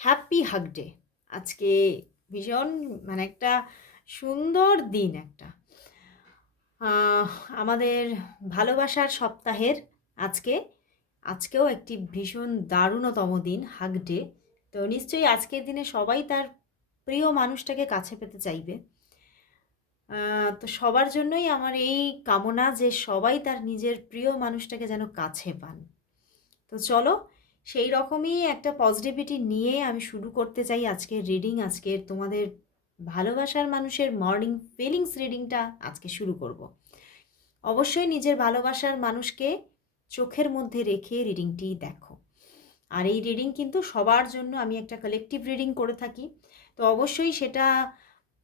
Happy hug day. আজকে ভীষণ একটা সুন্দর দিন একটা। আহ আমাদের ভালোবাসার সপ্তাহের আজকে আজকেও একটি ভীষণ দারুণতম দিন হাগ ডে। তো নিশ্চয়ই আজকের দিনে সবাই তার প্রিয় মানুষটাকে কাছে পেতে চাইবে। তো সবার জন্যই আমার এই কামনা যে সবাই তার নিজের প্রিয় মানুষটাকে যেন কাছে পান। তো চলো সেই রকমই একটা পজিটিভিটি নিয়ে আমি শুরু করতে চাই আজকের রিডিং। আজকের তোমাদের ভালোবাসার মানুষের মর্নিং ফিলিংস রিডিংটা আজকে শুরু করব। অবশ্যই নিজের ভালোবাসার মানুষকে চোখের মধ্যে রেখে রিডিংটি দেখো। আর এই রিডিং কিন্তু সবার জন্য আমি একটা কালেকটিভ রিডিং করে থাকি। তো অবশ্যই সেটা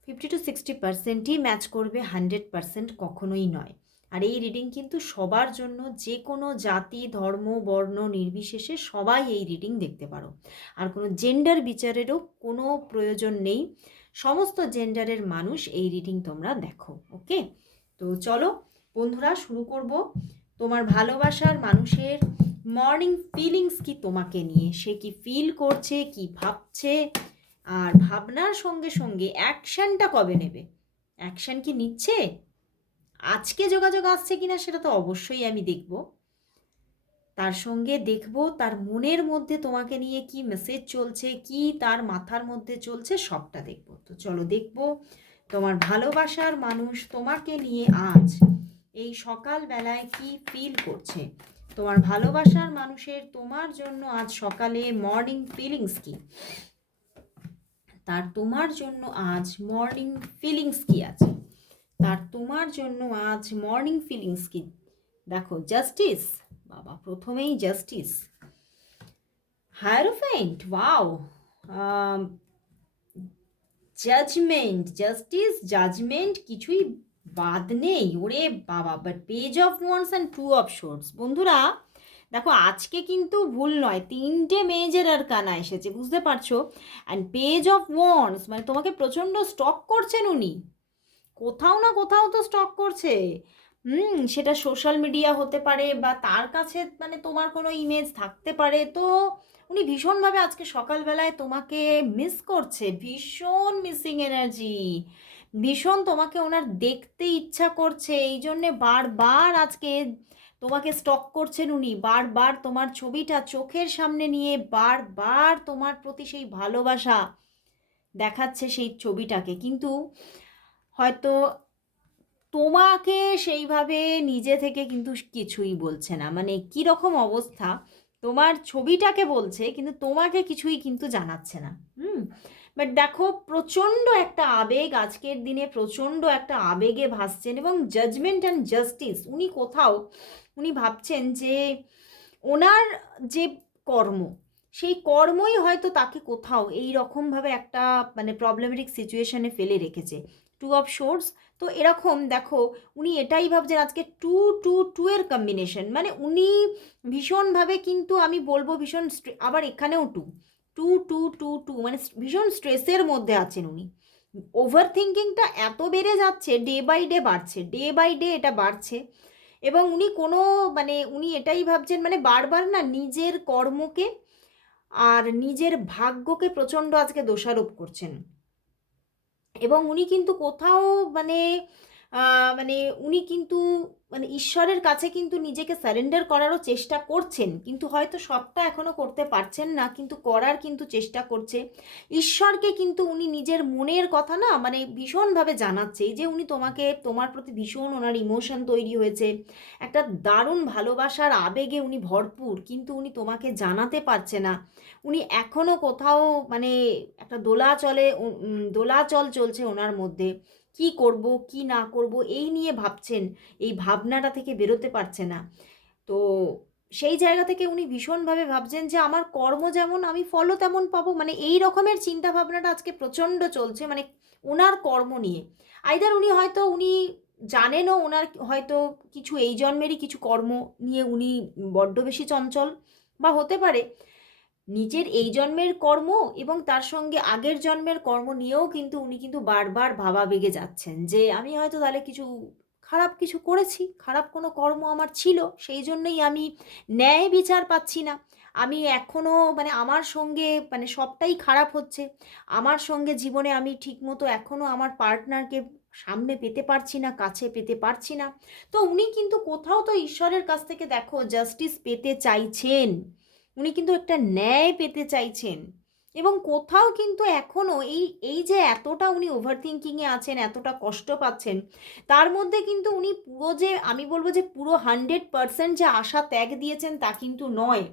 50 to 60%ই ম্যাচ করবে, 100% কখনোই নয়। আর এই রিডিং কিন্তু সবার জন্য, যে কোনো জাতি ধর্ম বর্ণ নির্বিশেষে সবাই এই রিডিং দেখতে পারো। আর কোনো জেন্ডার বিচারেরও কোনো প্রয়োজন নেই, সমস্ত জেন্ডারের মানুষ এই রিডিং তোমরা দেখো। ওকে, তো চলো বন্ধুরা শুরু করব। তোমার ভালোবাসার মানুষের মর্নিং ফিলিংস কি তোমাকে নিয়ে, সে কি ফিল করছে, কি ভাবছে, আর ভাবনার সঙ্গে সঙ্গে অ্যাকশনটা কবে নেবে, অ্যাকশন কি নিচ্ছে, আজকে যোগাযোগ আসছে কিনা সেটা তো অবশ্যই আমি দেখব। তার সঙ্গে দেখব তার মনের মধ্যে তোমাকে নিয়ে কি মেসেজ চলছে, কি তার মাথার মধ্যে চলছে, সবটা দেখব। তো চলো দেখব তোমার ভালোবাসার মানুষ তোমাকে নিয়ে আজ এই সকালবেলায় কি ফিল করছে। তোমার ভালোবাসার মানুষের তোমার জন্য আজ সকালে মর্নিং ফিলিংস কি, তার তোমার জন্য আজ মর্নিং ফিলিংস কি আছে, তার তোমার জন্য আজ মর্নিং ফিলিংস কি। দেখো জাস্টিস, বাবা প্রথমেই justice, hierophant, wow, judgement, justice, judgement, কিছুই বাদ নেই ওরে বাবা। But page of wands and two of swords. বন্ধুরা দেখো আজকে কিন্তু ভুল নয়, তিনটে মেজর আর কানা এসেছে, বুঝতে পারছো? অ্যান্ড পেজ অফ ওয়ান্স মানে তোমাকে প্রচণ্ড স্টক করছেন উনি, কোথাও না কোথাও তো স্টক করছে। সেটা সোশ্যাল মিডিয়া হতে পারে বা তার কাছে তোমার কোনো ইমেজ থাকতে পারে। তো উনি ভীষণভাবে আজকে সকালবেলায় তোমাকে মিস করছে, ভীষণ মিসিং এনার্জি, ভীষণ তোমাকে ওনার দেখতে ইচ্ছা করছে, এই জন্যে বারবার আজকে তোমাকে স্টক করছেন উনি, বারবার তোমার ছবিটা চোখের সামনে নিয়ে বারবার তোমার প্রতি সেই ভালোবাসা দেখাচ্ছে সেই ছবিটাকে। কিন্তু হয়তো তোমাকে সেইভাবে নিজে থেকে কিন্তু কিছুই বলছে না, কীরকম অবস্থা, তোমার ছবিটাকে বলছে কিন্তু তোমাকে কিছুই কিন্তু জানাচ্ছে না। বাট দেখো প্রচণ্ড একটা আবেগ আজকের দিনে, প্রচণ্ড একটা আবেগে ভাসছেন। এবং জাজমেন্ট অ্যান্ড জাস্টিস, উনি কোথাও উনি ভাবছেন যে ওনার যে কর্ম, সেই কর্মই হয়তো তাকে কোথাও এই রকমভাবে একটা প্রবলেমেটিক সিচুয়েশনে ফেলে রেখেছে। টু অফ শোর্টস, তো এরকম দেখো উনি এটাই ভাবছেন আজকে টু টু টু এর কম্বিনেশন, উনি ভীষণভাবে কিন্তু আমি বলবো ভীষণ আবার এখানেও two two two two two ভীষণ স্ট্রেসের মধ্যে আছেন উনি। ওভার থিঙ্কিংটা এত বেড়ে যাচ্ছে, ডে বাই ডে বাড়ছে, ডে বাই ডে এটা বাড়ছে। এবং উনি কোনো উনি এটাই ভাবছেন, বারবার না নিজের কর্মকে আর নিজের ভাগ্যকে প্রচণ্ড আজকে দোষারোপ করছেন। এবং উনি কিন্তু কোথাও মানে মানে উনি কিন্তু ঈশ্বরের কাছে কিন্তু নিজেকে সারেন্ডার করারও চেষ্টা করছেন, কিন্তু হয়তো সবটা এখনও করতে পারছেন না, কিন্তু করার কিন্তু চেষ্টা করছে। ঈশ্বরকে কিন্তু উনি নিজের মনের কথা না ভীষণভাবে জানাচ্ছে, এই যে উনি তোমাকে, তোমার প্রতি ভীষণ ওনার ইমোশন তৈরি হয়েছে, একটা দারুণ ভালোবাসার আবেগে উনি ভরপুর, কিন্তু উনি তোমাকে জানাতে পারছে না। উনি এখনও কোথাও একটা দোলাচল চলছে ওনার মধ্যে, কি করব কি না করব এই নিয়ে ভাবছেন, এই ভাবনাটা থেকে বেরোতে পারছে না। তো সেই জায়গা থেকে উনি ভীষণভাবে ভাবছেন যে আমার কর্ম যেমন আমি ফলও তেমন পাবো, এই রকমের চিন্তা ভাবনাটা আজকে প্রচণ্ড চলছে ওনার কর্ম নিয়ে। আইদার উনি জানেনও ওনার হয়তো কিছু এই জন্মেরই কিছু কর্ম নিয়ে উনি বড্ড বেশি চঞ্চল, বা হতে পারে নিজের এই জন্মের কর্ম এবং তার সঙ্গে আগের জন্মের কর্ম নিয়েও কিন্তু উনি কিন্তু বারবার ভাবাবেগে যাচ্ছেন যে আমি হয়তো তাহলে কিছু খারাপ কিছু করেছি, খারাপ কোনো কর্ম আমার ছিল, সেই জন্যই আমি ন্যায় বিচার পাচ্ছি না। আমি এখনও মানে আমার সঙ্গে মানে সবটাই খারাপ হচ্ছে, আমার সঙ্গে জীবনে আমি ঠিকমতো এখনও আমার পার্টনারকে সামনে পেতে পারছি না, কাছে পেতে পারছি না। তো উনি কিন্তু কোথাও তো ঈশ্বরের কাছ থেকে দেখো জাস্টিস পেতে চাইছেন, উনি কিন্তু একটা ন্যায় পেতে চাইছেন। এবং কোথাও কিন্তু এখনও এই এই যে এতটা উনি ওভার থিঙ্কিংয়ে আছেন, এতটা কষ্ট পাচ্ছেন, তার মধ্যে কিন্তু উনি পুরো যে আমি বলবো যে পুরো 100% যে আশা ত্যাগ দিয়েছেন তা কিন্তু নয়।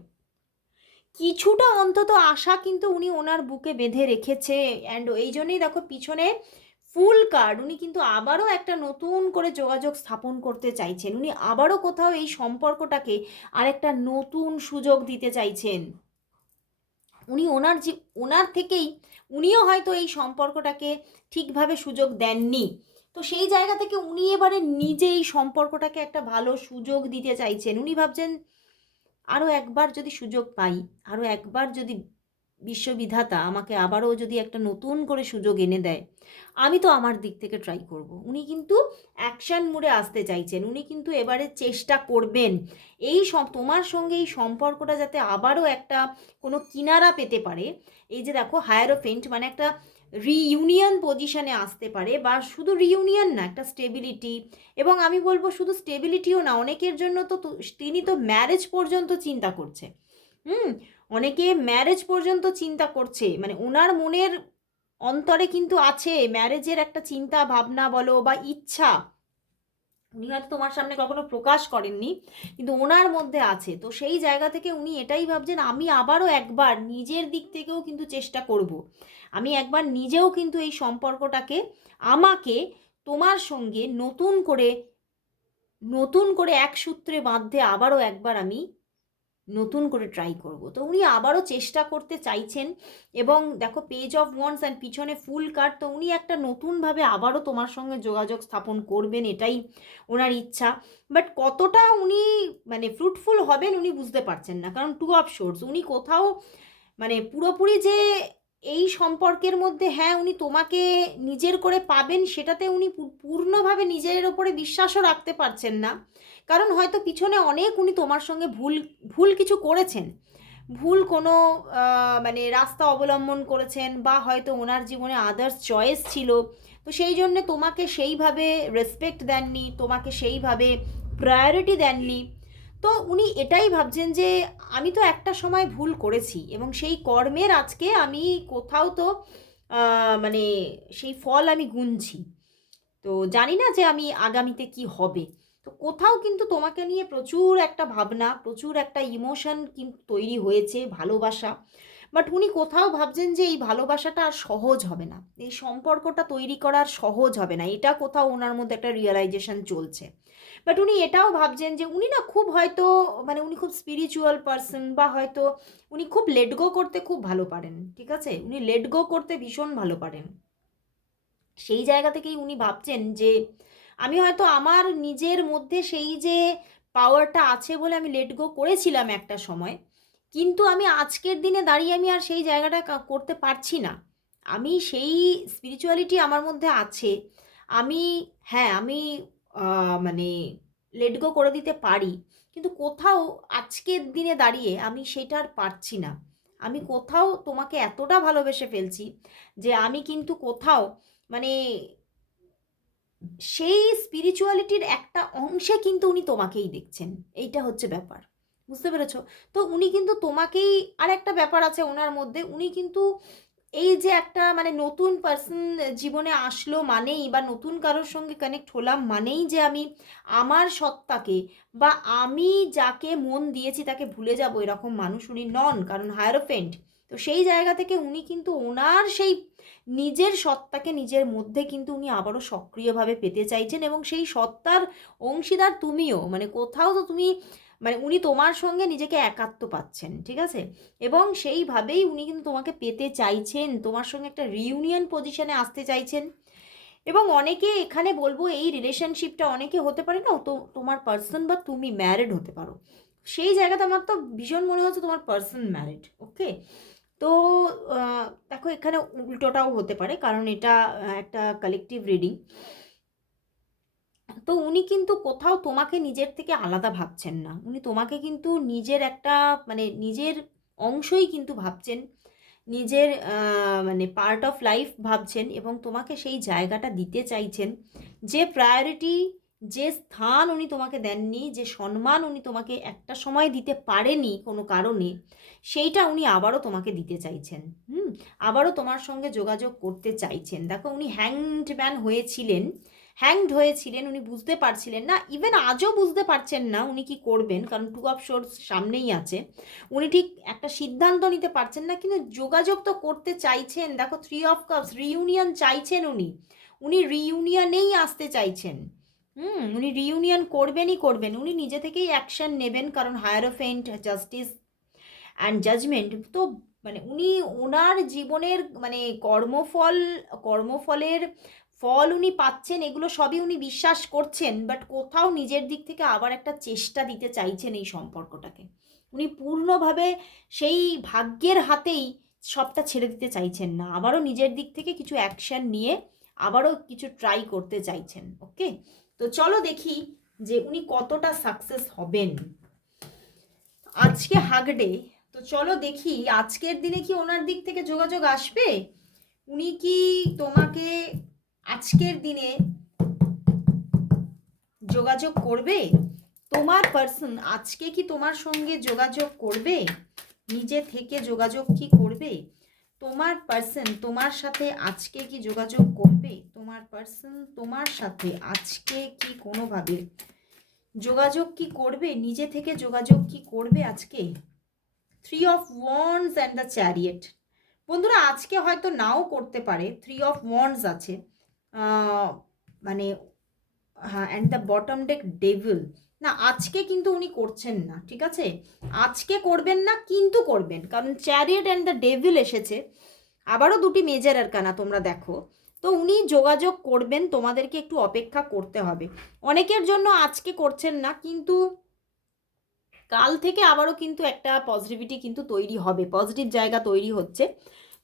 কিছুটা অন্তত আশা কিন্তু উনি ওনার বুকে বেঁধে রেখেছে। অ্যান্ড এই জন্যই দেখো পিছনে ফুল কার্ড, উনি কিন্তু আবারও একটা নতুন করে যোগাযোগ স্থাপন করতে চাইছেন, উনি আবারও কোথাও এই সম্পর্কটাকে আরেকটা নতুন সুযোগ দিতে চাইছেন। উনি ওনার থেকেই উনিও হয়তো এই সম্পর্কটাকে ঠিকভাবে সুযোগ দেননি, তো সেই জায়গা থেকে উনি এবারে নিজে এই সম্পর্কটাকে একটা ভালো সুযোগ দিতে চাইছেন। উনি ভাবছেন আরও একবার যদি সুযোগ পাই, আরও একবার যদি বিশ্ববিধাতা আমাকে আবারও যদি একটা নতুন করে সুযোগ এনে দেয়, আমি তো আমার দিক থেকে ট্রাই করব। উনি কিন্তু অ্যাকশান মুডে আসতে চাইছেন, উনি কিন্তু এবারে চেষ্টা করবেন এই তোমার সঙ্গে এই সম্পর্কটা যাতে আবারও একটা কোনো কিনারা পেতে পারে। এই যে দেখো হায়ারোফেন্ট মানে একটা রিইউনিয়ন পজিশনে আসতে পারে, বা শুধু রিইউনিয়ন না, একটা স্টেবিলিটি। এবং আমি বলবো শুধু স্টেবিলিটিও না, অনেকের জন্য তো তিনি তো ম্যারেজ পর্যন্ত চিন্তা করছে। হুম, অনেকে ম্যারেজ পর্যন্ত চিন্তা করছে, মানে ওনার মনের অন্তরে কিন্তু আছে ম্যারেজের একটা চিন্তা ভাবনা বলো বা ইচ্ছা, উনি হয়তো তোমার সামনে কখনো প্রকাশ করেননি, কিন্তু ওনার মধ্যে আছে। তো সেই জায়গা থেকে উনি এটাই ভাবছেন আমি আবারও একবার নিজের দিক থেকেও কিন্তু চেষ্টা করব, আমি একবার নিজেও কিন্তু এই সম্পর্কটাকে আমাকে তোমার সঙ্গে নতুন করে এক সূত্রে বাঁধতে আবারও একবার আমি নতুন করে ট্রাই করব। তো উনি আবারও চেষ্টা করতে চাইছেন। এবং দেখো পেজ অফ ওয়ান্স অ্যান্ড পিছনে ফুল কার্ড, তো উনি একটা নতুনভাবে আবারও তোমার সঙ্গে যোগাযোগ স্থাপন করবেন, এটাই ওনার ইচ্ছা। বাট কতটা উনি মানে ফ্রুটফুল হবেন উনি বুঝতে পারছেন না, কারণ টু অফ শোর্স, উনি কোথাও মানে পুরোপুরি যে এই সম্পর্কের মধ্যে হ্যাঁ উনি তোমাকে নিজের করে পাবেন সেটাতে উনি পূর্ণভাবে নিজের ওপরে বিশ্বাসও রাখতে পারছেন না। কারণ হয়তো পিছনে অনেক উনি তোমার সঙ্গে ভুল ভুল কিছু করেছেন, ভুল কোনো মানে রাস্তা অবলম্বন করেছেন, বা হয়তো ওনার জীবনে আদার্স চয়েস ছিল, তো সেই জন্যে তোমাকে সেইভাবে রেসপেক্ট দেননি, তোমাকে সেইভাবে প্রায়োরিটি দেননি। তো উনি এটাই ভাবছেন যে আমি তো একটা সময় ভুল করেছি, এবং সেই কর্মের আজকে আমি কোথাও তো মানে সেই ফল আমি গুনছি। তো জানি না যে আমি আগামীতে কি হবে। তো কোথাও কিন্তু তোমাকে নিয়ে প্রচুর একটা ভাবনা, প্রচুর একটা ইমোশন কিন্তু তৈরি হয়েছে, ভালোবাসা। বাট উনি কোথাও ভাবছেন যে এই ভালোবাসাটা আর সহজ হবে না, এই সম্পর্কটা তৈরি করা আর সহজ হবে না, এটা কোথাও ওনার মধ্যে একটা রিয়েলাইজেশন চলছে। বাট উনি এটাও ভাবছেন যে উনি না খুব হয়তো মানে উনি খুব স্পিরিচুয়াল পারসন, বা হয়তো উনি খুব লেট গো করতে খুব ভালো পারেন, ঠিক আছে, উনি লেট গো করতে ভীষণ ভালো পারেন। সেই জায়গা থেকেই উনি ভাবছেন যে আমি হয়তো আমার নিজের মধ্যে সেই যে পাওয়ারটা আছে বলে আমি লেট গো করেছিলাম একটা সময়, কিন্তু আমি আজকের দিনে দাঁড়িয়ে আমি আর সেই জায়গাটা করতে পারছি না। আমি সেই স্পিরিচুয়ালিটি আমার মধ্যে আছে, আমি হ্যাঁ আমি মানে লেট গো করে দিতে পারি, কিন্তু কোথাও আজকের দিনে দাঁড়িয়ে আমি সেটা আর পারছি না। আমি কোথাও তোমাকে এতটা ভালোবেসে ফেলছি যে আমি কিন্তু কোথাও মানে সেই স্পিরিচুয়ালিটির একটা অংশে কিন্তু উনি তোমাকেই দেখছেন, এইটা হচ্ছে ব্যাপার। বুঝতে পেরেছো? তো উনি কিন্তু তোমাকেই, আর একটা ব্যাপার আছে ওনার মধ্যে, উনি কিন্তু এই যে একটা মানে নতুন পার্সন জীবনে আসলো মানেই, বা নতুন কারোর সঙ্গে কানেক্ট হলাম মানেই যে আমি আমার সত্তাকে বা আমি যাকে মন দিয়েছি তাকে ভুলে যাব, এরকম মানুষ উনি নন, কারণ হায়ারোফেন্ট। তো সেই জায়গা থেকে উনি কিন্তু ওনার সেই নিজের সত্তাকে নিজের মধ্যে কিন্তু উনি আবারও সক্রিয়ভাবে পেতে চাইছেন, এবং সেই সত্তার অংশীদার তুমিও, মানে কোথাও তো তুমি মানে উনি তোমার সঙ্গে নিজেকে একাত্ম পাচ্ছেন, ঠিক আছে, এবং সেইভাবেই উনি কিন্তু তোমাকে পেতে চাইছেন, তোমার সঙ্গে একটা রিইউনিয়ন পজিশনে আসতে চাইছেন। এবং অনেকে এখানে বলবো এই রিলেশনশিপটা অনেকে হতে পারে না, তো তোমার পার্সন বা তুমি ম্যারিড হতে পারো, সেই জায়গাতে আমার তো ভীষণ মনে হচ্ছে তোমার পার্সন ম্যারিড। ওকে, তো দেখো এখানে উল্টোটাও হতে পারে, কারণ এটা একটা কালেকটিভ রিডিং। তো উনি কিন্তু কোথাও তোমাকে নিজের থেকে আলাদা ভাবছেন না, উনি তোমাকে কিন্তু নিজের একটা মানে নিজের অংশই কিন্তু ভাবছেন, নিজের মানে পার্ট অফ লাইফ ভাবছেন এবং তোমাকে সেই জায়গাটা দিতে চাইছেন। যে প্রায়োরিটি, যে স্থান উনি তোমাকে দেননি, যে সম্মান উনি তোমাকে একটা সময় দিতে পারেনি কোনো কারণে, সেইটা উনি আবারও তোমাকে দিতে চাইছেন। আবারও তোমার সঙ্গে যোগাযোগ করতে চাইছেন। দেখো উনি হ্যাংড হয়েছিলেন, উনি বুঝতে পারছিলেন না, ইভেন আজও বুঝতে পারছেন না উনি কি করবেন, কারণ 2 অফ সোর্স সামনেই আছে। উনি ঠিক একটা সিদ্ধান্ত নিতে পারছেন না, কিন্তু যোগাযোগ তো করতে চাইছেন। দেখো 3 অফ কাপস, রিইউনিয়ন চাইছেন উনি, উনি রিইউনিয়নেই আসতে চাইছেন। উনি রিইউনিয়ন করবেন, উনি নিজে থেকেই অ্যাকশন নেবেন, কারণ হায়ারোফেন্ট, জাস্টিস অ্যান্ড জাজমেন্ট তো মানে উনি ওনার জীবনের মানে কর্মফলের ফল উনি পাচ্ছেন, এগুলো সবই উনি বিশ্বাস করছেন, বাট কোথাও নিজের দিক থেকে আবার একটা চেষ্টা দিতে চাইছেন এই সম্পর্কটাকে। উনি পূর্ণভাবে সেই ভাগ্যের হাতেই সবটা ছেড়ে দিতে চাইছেন না, আবারও নিজের দিক থেকে কিছু অ্যাকশন নিয়ে আবারও কিছু ট্রাই করতে চাইছেন। ওকে, তো চলো দেখি যে উনি কতটা সাকসেস হবেন। আজকে হাগ ডে, তো চলো দেখি আজকের দিনে কি ওনার দিক থেকে যোগাযোগ আসবে। উনি কি তোমাকে আজকের দিনে যোগাযোগ করবে? তোমার পার্সন আজকে কি তোমার সঙ্গে যোগাযোগ করবে? নিজে থেকে যোগাযোগ কি করবে? তোমার পার্সন তোমার সাথে আজকে কি যোগাযোগ করবে? তোমার পার্সন তোমার সাথে আজকে কি কোনোভাবে যোগাযোগ কি করবে? নিজে থেকে যোগাযোগ কি করবে আজকে? 3 of wands and the chariot. বন্ধুরা আজকে হয়তো নাও করতে পারে, 3 অফ ওয়ান্ডস আছে, মানে হ্যাঁ, and the bottom day devil. না, আজকে কিন্তু উনি করছেন না, ঠিক আছে? আজকে করবেন না, কিন্তু করবেন, কারণ চ্যারিয়েট অ্যান্ড দ্য ডেভিল এসেছে, আবারও দুটি মেজর আরকানা তোমরা দেখো। তো উনি যোগাযোগ করবেন, তোমাদেরকে একটু অপেক্ষা করতে হবে। অনেকের জন্য আজকে করছেন না, কিন্তু কাল থেকে আবারও কিন্তু একটা পজিটিভিটি কিন্তু তৈরি হবে, পজিটিভ জায়গা তৈরি হচ্ছে।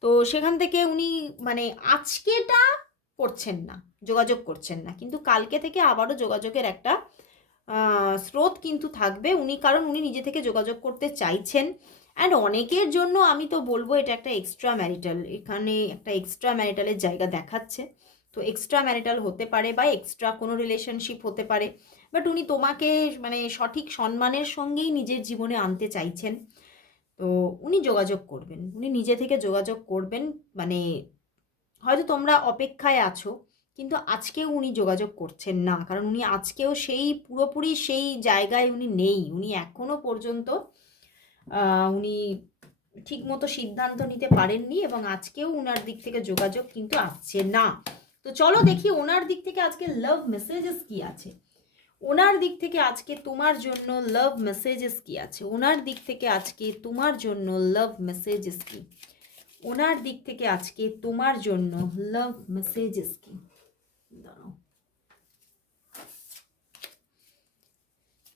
তো সেখান থেকে উনি মানে আজকেটা করছেন না, যোগাযোগ করছেন না, কিন্তু কালকে থেকে আবারও যোগাযোগের একটা স্রোত কিন্তু থাকবে। উনি কারণ উনি নিজে থেকে যোগাযোগ করতে চাইছেন। অ্যান্ড অনেকের জন্য আমি তো বলবো এটা একটা এক্সট্রা ম্যারিটাল, এখানে একটা এক্সট্রা ম্যারিটালের জায়গা দেখাচ্ছে। তো এক্সট্রা ম্যারিটাল হতে পারে বা এক্সট্রা কোনো রিলেশনশিপ হতে পারে, বাট উনি তোমাকে মানে সঠিক সম্মানের সঙ্গেই নিজের জীবনে আনতে চাইছেন। তো উনি যোগাযোগ করবেন, উনি নিজে থেকে যোগাযোগ করবেন। মানে হয়তো তোমরা অপেক্ষায় আছো, কিন্তু আজকেও উনি যোগাযোগ করছেন না, কারণ উনি আজকেও সেই পুরোপুরি সেই জায়গায় উনি নেই। উনি এখনো পর্যন্ত উনি ঠিকমতো সিদ্ধান্ত নিতে পারেননি এবং আজকেও ওনার দিক থেকে যোগাযোগ কিন্তু আসছে না। তো চলো দেখি ওনার দিক থেকে আজকে লাভ মেসেজেস কি আছে, ওনার দিক থেকে আজকে তোমার জন্য লাভ মেসেজেস কি আছে, ওনার দিক থেকে আজকে তোমার জন্য লাভ মেসেজেস কি, ওনার দিক থেকে আজকে তোমার জন্য লাভ মেসেজেস কি। দাঁড়াও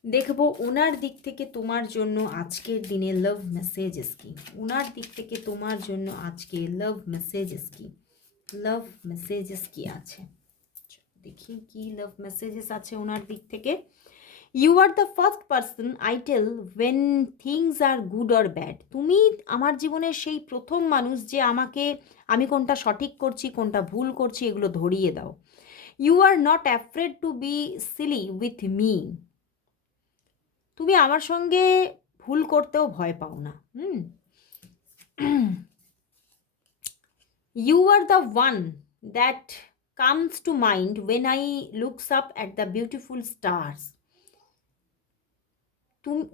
দেখবো ওনার দিক থেকে তোমার জন্য আজকের দিনে লাভ মেসেজেস কি, ওনার দিক থেকে তোমার জন্য আজকে লাভ মেসেজেস কি, লাভ মেসেজেস কি আছে। দেখি কি লাভ মেসেজেস আছে ওনার দিক থেকে। You are the first person I tell when things are good or bad. তুমি আমার জীবনের সেই প্রথম মানুষ যে আমাকে আমি কোনটা সঠিক করছি কোনটা ভুল করছি এগুলো ধরিয়ে দাও। You are not afraid to be silly with me. তুমি আমার সঙ্গে ভুল করতেও ভয় পাও না। You are the one that comes to mind when I looks up at the beautiful stars.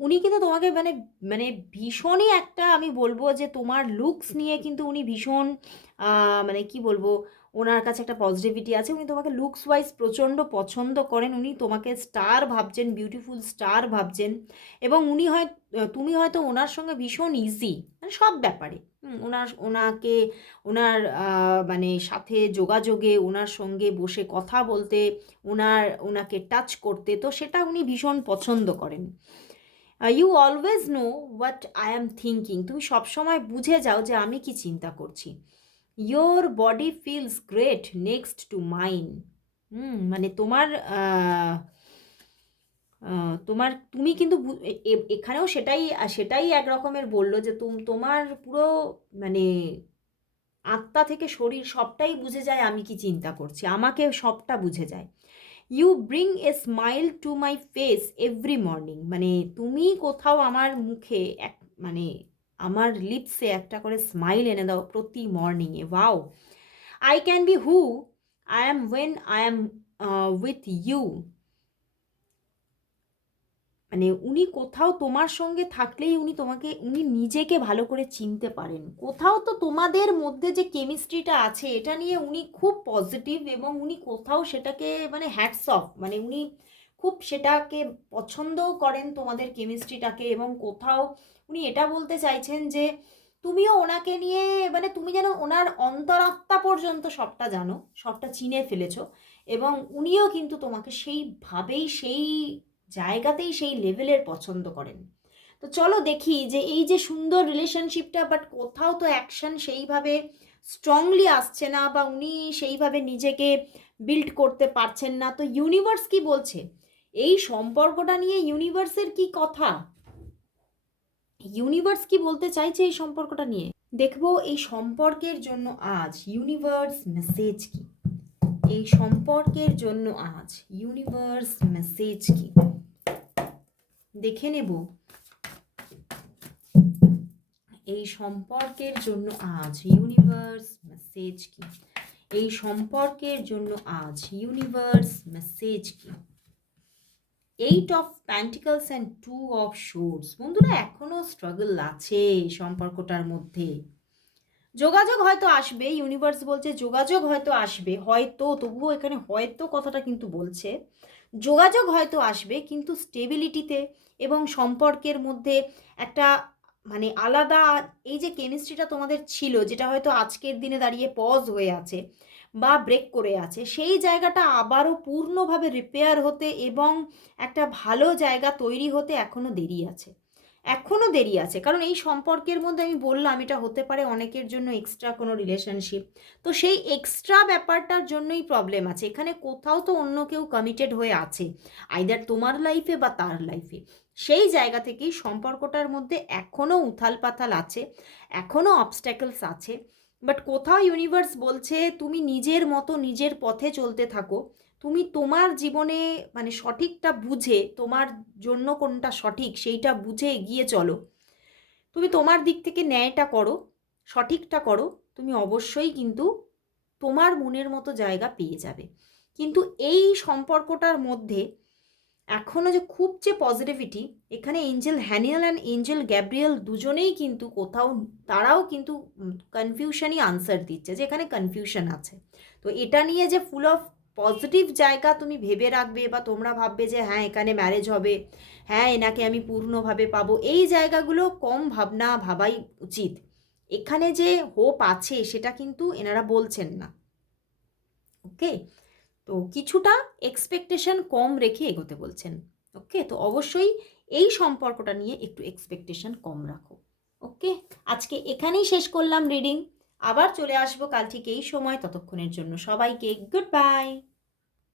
উনি কিন্তু তোমাকে মানে মানে ভীষণই একটা আমি বলবো যে তোমার লুকস নিয়ে কিন্তু উনি ভীষণ মানে কি বলবো, ওনার কাছে একটা পজিটিভিটি আছে। উনি তোমাকে লুকস ওয়াইজ প্রচণ্ড পছন্দ করেন, উনি তোমাকে স্টার ভাবছেন, বিউটিফুল স্টার ভাবছেন, এবং তুমি হয়তো ওনার সঙ্গে ভীষণ ইজি মানে সব ব্যাপারে ওনার মানে সাথে যোগাযোগে, ওনার সঙ্গে বসে কথা বলতে, ওনাকে টাচ করতে, তো সেটা উনি ভীষণ পছন্দ করেন। You always know what I am thinking. তুমি সবসময় বুঝে যাও যে আমি কি চিন্তা করছি। Your body feels great next to mine. মানে তোমার তুমি কিন্তু এখানেও সেটাই সেটাই এক রকমের বললো যে তোমার পুরো মানে আত্মা থেকে শরীর সবটাই বুঝে যায় আমি কি চিন্তা করছি, আমাকে সবটা বুঝে যায়। You bring a smile to my face every morning, মানে তুমি কোথাও আমার মুখে এক মানে আমার লিপসে একটা করে স্মাইল এনে দাও প্রতি মর্নিংয়ে। Wow, I can be who I am when I am with you. মানে উনি কোথাও তোমার সঙ্গে থাকলেই উনি নিজেকে ভালো করে চিনতে পারেন। কোথাও তো তোমাদের মধ্যে যে কেমিস্ট্রিটা আছে এটা নিয়ে উনি খুব পজিটিভ, এবং উনি কোথাও সেটাকে মানে হ্যাটস অফ, মানে উনি খুব সেটাকে পছন্দও করেন তোমাদের কেমিস্ট্রিটাকে, এবং কোথাও উনি এটা বলতে চাইছেন যে তুমিও ওনাকে নিয়ে মানে তুমি যেন ওনার অন্তরাত্মা পর্যন্ত সবটা জানো, সবটা চিনে ফেলেছো, এবং উনিও কিন্তু তোমাকে সেইভাবেই সেই জায়গাতেই সেই লেভেলের পছন্দ করেন। তো চলো দেখি যে এই যে সুন্দর রিলেশনশিপটা, বাট কোথাও তো অ্যাকশন সেইভাবে স্ট্রংলি আসছে না, বা উনি সেইভাবে নিজেকে বিল্ড করতে পারছেন না। তো ইউনিভার্স কি বলছে এই সম্পর্কটা নিয়ে? ইউনিভার্সের কি কথা, ইউনিভার্স কি বলতে চাইছে এই সম্পর্কটা নিয়ে? দেখবো এই সম্পর্কের জন্য আজ ইউনিভার্স মেসেজ কি, এই সম্পর্কের জন্য আজ ইউনিভার্স মেসেজ কি দেখে নেব। এই সম্পর্কের জন্য আজ ইউনিভার্স মেসেজ কি, এই সম্পর্কের জন্য আজ ইউনিভার্স মেসেজ কি। 8 of pentacles and 2 of swords. বন্ধুরা এখনো স্ট্রাগল আছে এই সম্পর্কটার মধ্যে। যোগাযোগ হয়তো আসবে, ইউনিভার্স বলছে যোগাযোগ হয়তো আসবে, হয়তো, তবুও এখানে হয়তো কথাটা কিন্তু বলছে যোগাযোগ হয়তো আসবে, কিন্তু স্টেবিলিটিতে এবং সম্পর্কের মধ্যে একটা মানে আলাদা এই যে কেমিস্ট্রিটা তোমাদের ছিল, যেটা হয়তো আজকের দিনে দাঁড়িয়ে পজ হয়ে আছে বা ব্রেক করে আছে, সেই জায়গাটা আবারও পূর্ণভাবে রিপেয়ার হতে এবং একটা ভালো জায়গা তৈরি হতে এখনও দেরি আছে, এখনও দেরি আছে। কারণ এই সম্পর্কের মধ্যে আমি বললাম এটা হতে পারে অনেকের জন্য এক্সট্রা কোনো রিলেশনশিপ, তো সেই এক্সট্রা ব্যাপারটার জন্যই প্রবলেম আছে। এখানে কোথাও তো অন্য কেউ কমিটেড হয়ে আছে, আইদার তোমার লাইফে বা তার লাইফে। সেই জায়গা থেকেই সম্পর্কটার মধ্যে এখনও উথাল পাথাল আছে, এখনও অবস্ট্যাকলস আছে, বাট কোথাও ইউনিভার্স বলছে তুমি নিজের মতো নিজের পথে চলতে থাকো, তুমি তোমার জীবনে মানে সঠিকটা বুঝে, তোমার জন্য কোনটা সঠিক সেইটা বুঝে এগিয়ে চলো, তুমি তোমার দিক থেকে ন্যায়টা করো, সঠিকটা করো, তুমি অবশ্যই কিন্তু তোমার মনের মতো জায়গা পেয়ে যাবে। কিন্তু এই সম্পর্কটার মধ্যে এখনও যে খুব যে পজিটিভিটি, এখানে এঞ্জেল হ্যানিয়েল অ্যান্ড এঞ্জেল গ্যাব্রিয়েল দুজনেই কিন্তু কোথাও তারাও কিন্তু কনফিউশনই আনসার দিচ্ছে যে এখানে কনফিউশন আছে। তো এটা নিয়ে যে ফুল অফ পজিটিভ জায়গা তুমি ভেবে রাখবে বা তোমরা ভাববে যে হ্যাঁ এখানে ম্যারেজ হবে, হ্যাঁ এনাকে আমি পূর্ণভাবে পাবো, এই জায়গাগুলো কম ভাবাই উচিত। এখানে যে হোপ আছে সেটা কিন্তু এনারা বলছেন না। ওকে, তো কিছুটা এক্সপেকটেশন কম রেখে এগোতে বলছেন। ওকে, তো অবশ্যই এই সম্পর্কটা নিয়ে একটু এক্সপেকটেশন কম রাখো। ওকে, আজকে এখানেই শেষ করলাম রিডিং, আবার চলে আসবো কাল ঠিক এই সময়। ততক্ষণের জন্য সবাইকে গুড বাই।